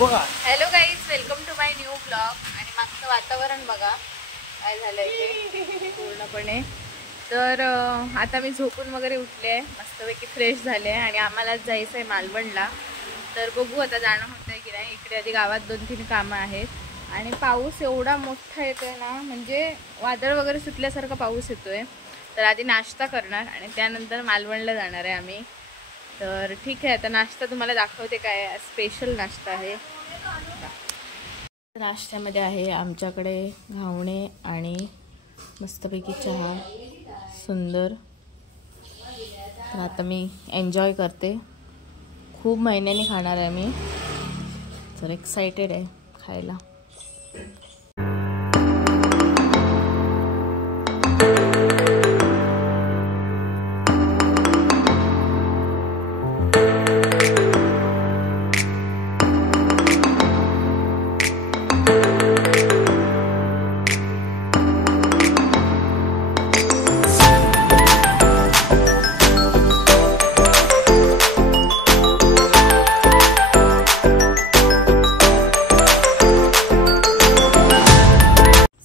Hello guys, welcome to my new blog. आणि मागचं वातावरण बघा काय झालंय ते पूर्णपणे. तर आता मी झोपून वगैरे उठले आहे, मस्तपैकी फ्रेश झाले आणि आम्हाला जायचं आहे मालवणला. तर बघू आता जाणं होतं आहे की नाही. इकडे आधी गावात 2-3 कामं आहेत आणि पाऊस एवढा मोठा येतोय ना, म्हणजे वादळ वगैरे सुटल्यासारखा पाऊस येतोय. तर आधी नाश्ता करणार आणि त्यानंतर मालवणला जाणार आहे आम्ही. तर ठीक आहे, आता नाश्ता तुम्हाला दाखवते काय स्पेशल नाश्ता आहे. नाश्त्यामध्ये आहे आमच्याकडे घावणे आणि मस्तपैकी चहा, सुंदर. तर आता मी एन्जॉय करते. खूप महिन्यांनी खाणार आहे मी, तर एक्साइटेड आहे खायला.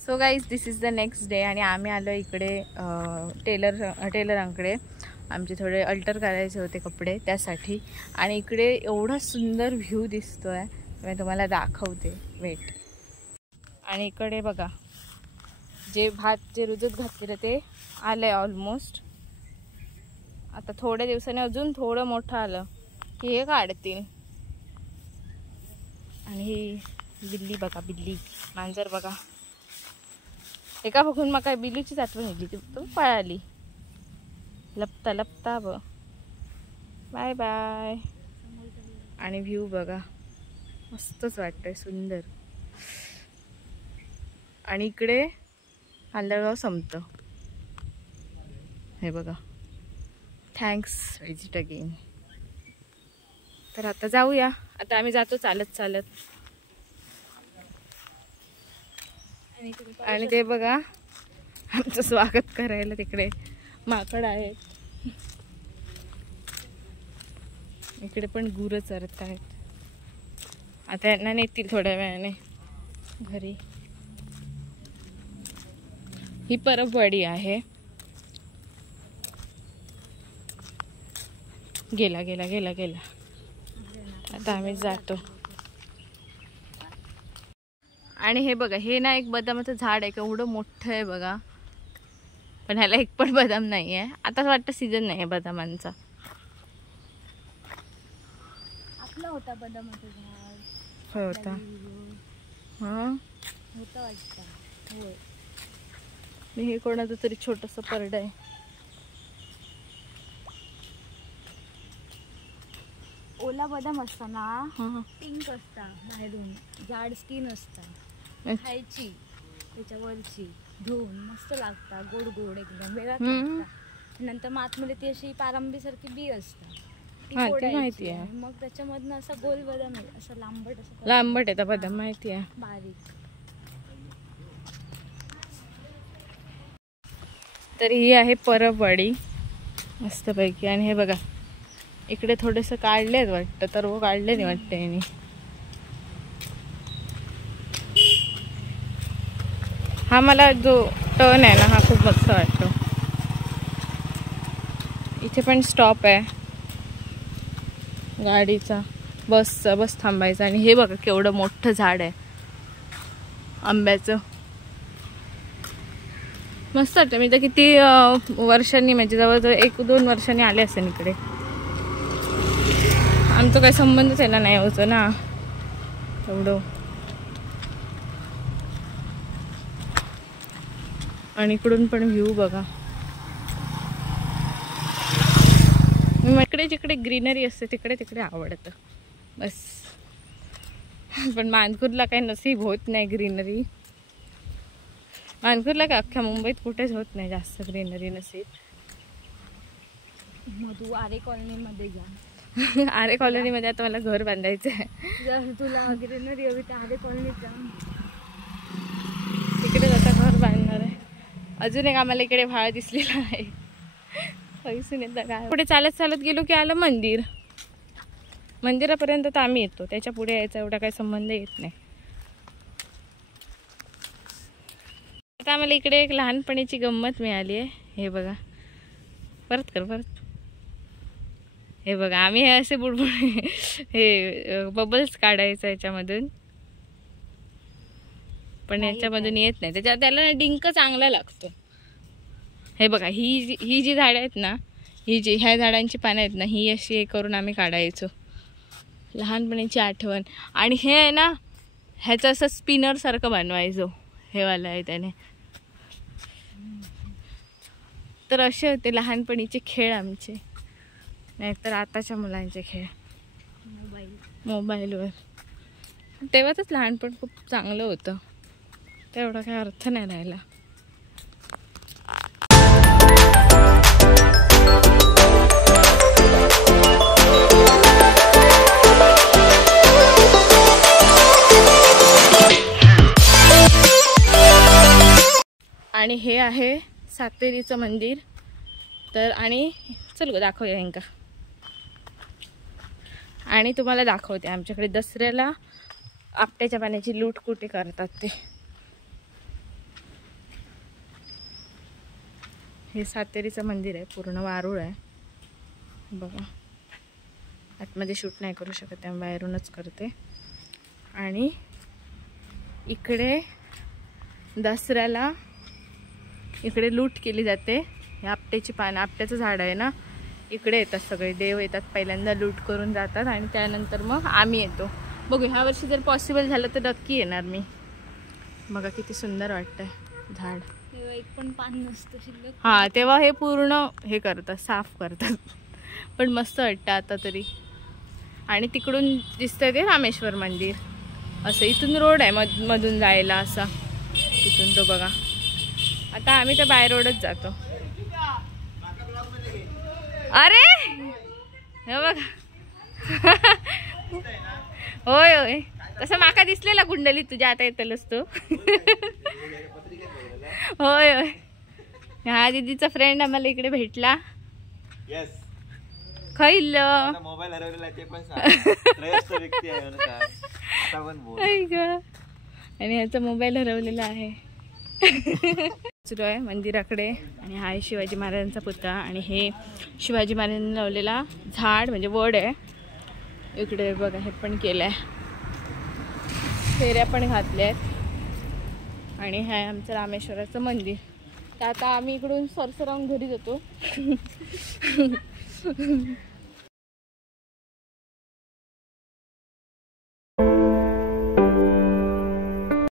So guys, this is the next day आणि आम्ही आलो इकडे टेलरांकडे. आमचे थोडे अल्टर करायचे होते कपडे, त्यासाठी. आणि इकडे एवढा सुंदर व्ह्यू दिसतोय, मी तुम्हाला दाखवते, वेट. आणि इकडे बघा, जे रुजत घातलेलं ते आलंय ऑलमोस्ट. आता थोड्या दिवसांनी अजून थोडं मोठं आलं की हे काढतील. आणि ही बिल्ली बघा, बिल्ली मांजर बघा. एका बघून मग काय बिल्लीचीच आठवण येली, ती तो पळाली लपता लपता. Bye bye. आणि व्ह्यू बघा, मस्तच वाटतंय, सुंदर. आणि इकडे आंधळगाव संपतं, हे बघा. Thanks visit again. तर आता जाऊया. आता आम्ही जातो चालत चालत. आणि ते बघा, आमचं स्वागत करायला तिकडे माकड आहेत. इकडे पण गुरं चरत आहेत. आता यांना नेतील थोड्या वेळाने घरी. ही परबवाडी आहे. गेला गेला गेला गेला. आता आम्ही जातो. आणि हे बघा, हे ना एक बदामाचं झाड आहे, केवढं मोठं आहे बघा. पण ह्याला एक पण बदाम नाही आहे. आता वाटतं सीझन नाही आहे बदामांचा. आपला होता बदामाचं झाड. होता, हां होता वाटतं. होय. हे कोणाचं तरी छोटंसं परड आहे. ओला बदाम असता ना, पिंक असता बाहेरून, जाड स्किन असता, खायची त्याच्यावरची धुवून मस्त लागता, गोड गोड एकदम वेगळा लागता. नंतर आतमध्ये ती अशी पारंबी सारखी बी असता, ती माहिती आहे. मग त्याच्यामधनं असा गोल बदाम आहे, असं लांबट, असं लांबट येतं बदाम, माहिती आहे, बारीक. तर ही आहे परबवाडी मस्तपैकी. आणि हे बघा, इकडे थोडेसे काढलेत वाटतं, तर वो काढले नाही वाटतं यांनी. हा मला जो टर्न आहे ना, हा खूप मस्त वाटतो. इथे पण स्टॉप आहे गाडीचा, बसचा, बस थांबायचा. आणि हे बघा केवढं मोठं झाड आहे आंब्याचं, मस्त वाटतं. मी तर किती वर्षांनी, म्हणजे जवळजवळ 1-2 वर्षांनी आले असेल इकडे. आमचं काही संबंधच यायला नाही होतं ना एवढं. आणि इकडून पण व्ह्यू बघा. इकडे जिकडे ग्रीनरी असते तिकडे तिकडे आवडतं बस. पण मानखुर्दला काही नसीब होत नाही ग्रीनरी. मानखुर्दला का अख्ख्या मुंबईत कुठेच होत नाही जास्त ग्रीनरी नसीब. मग तू आरे कॉलनीमध्ये जा. आरे कॉलनीमध्ये आता मला घर बांधायचं आहे. जर तुला ग्रीनरी हवी तर आरे कॉलनीत जा. तिकडेच आता घर बांधणार आहे. अजून एक आम्हाला इकडे भाळ दिसलेला आहे. पैसून येतं काय. पुढे चालत चालत गेलो की आलं मंदिर. मंदिरापर्यंत तर आम्ही येतो, त्याच्या पुढे यायचा एवढा काही संबंध येत नाही. आता आम्हाला इकडे एक लहानपणीची गंमत मिळाली आहे. हे बघा, परत कर परत. हे बघा, आम्ही हे असे बुडबुड हे बबल्स काढायचं याच्यामधून, पण याच्यामधून येत नाही. त्याला डिंक चांगला लागतो. हे बघा, ही जी झाडं आहेत ना, ह्या झाडांची पानं आहेत ना, ही अशी हे करून आम्ही काढायचो. लहानपणीची आठवण. आणि हे आहे ना, ह्याचं असं स्पिनर सारखं बनवायचो, हे वाला आहे त्याने. तर असे होते लहानपणीचे खेळ आमचे. नाहीतर आताच्या मुलांचे खेळ मोबाईलवर. तेव्हाच लहानपण खूप चांगलं होतं, तेवढा काही अर्थ नाही राहिला. आणि हे आहे सातेरीचं मंदिर. तर आणि चल गो दाखवूया इंका. आणि तुम्हाला दाखवते आमच्याकडे दसऱ्याला आपट्याच्या पाण्याची लूट कुठे करतात ते. हे सातेरीचं मंदिर आहे, पूर्ण वारूळ आहे बघा. आतमध्ये शूट नाही करू शकत, त्यामुळे बाहेरूनच करते. आणि इकडे दसऱ्याला इकडे लूट केली जाते. हे आपट्याची पानं, आपट्याचं झाड आहे ना, इकडे येतात सगळे देव येतात, पहिल्यांदा लूट करून जातात आणि त्यानंतर मग आम्ही येतो. बघू ह्या वर्षी जर पॉसिबल झालं तर नक्की येणार मी. बघा किती सुंदर वाटतंय झाड. तेव्हा एक पण पान नसतं शिल्लक. हां, तेव्हा हे पूर्ण हे करतात, साफ करतात. पण मस्त वाटतं आता तरी. आणि तिकडून दिसतंय ते रामेश्वर मंदिर. असं इथून रोड आहे मधून जायला असा, इथून तो बघा. आता आम्ही तर बाय रोडच जातो. अरे हे बघा. होय होय, तसं माका दिसलेला कुंडली तुझ्या आता येतलच तो. होय होय, हा दीदीचा फ्रेंड आम्हाला इकडे भेटला. खैल मोबाईल हरवलेला ते पण त्रयस्थ व्यक्ती आहे म्हणून आता पण बोल. आणि ह्याचा मोबाईल हरवलेला आहे. सुरू आहे मंदिराकडे. आणि हा आहे शिवाजी महाराजांचा पुतळा. आणि हे शिवाजी महाराजांनी लावलेला झाड म्हणजे वड आहे. इकडे बघा हे पण केलं आहे, फेऱ्या पण घातल्या आहेत. आणि हे आहे आमचं रामेश्वराचं मंदिर. तर आता आम्ही इकडून सरसरावून घरी जातो.